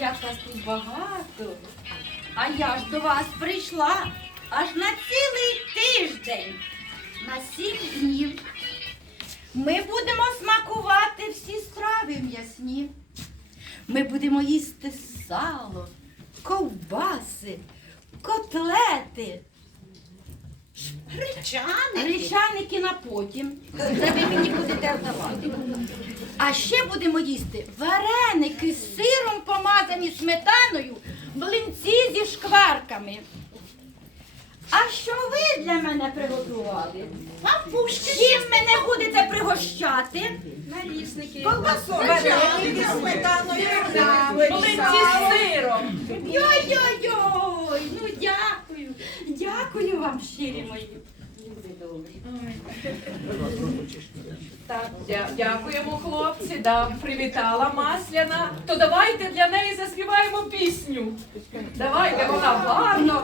як вас тут багато. А я ж до вас прийшла аж на цілий тиждень, на сім днів. Ми будемо смакувати всі страви м'ясні. Ми будемо їсти сало, ковбаси, котлети. Гречаники на потім. Це ви мені будете давати. А ще будемо їсти сиром помазані сметаною, млинці зі шкварками. А що ви для мене приготували? Пампушки. Чим мене будете пригощати? Налісники. Вареники сметаною. Млинці з сиром. Йой-йой-йой! Ну дякую. Дякую вам, щирі мої. Добрі. Дякуємо, хлопці. Да, привітала Масляна. То давайте для неї заспіваємо пісню. Давайте, вона гарно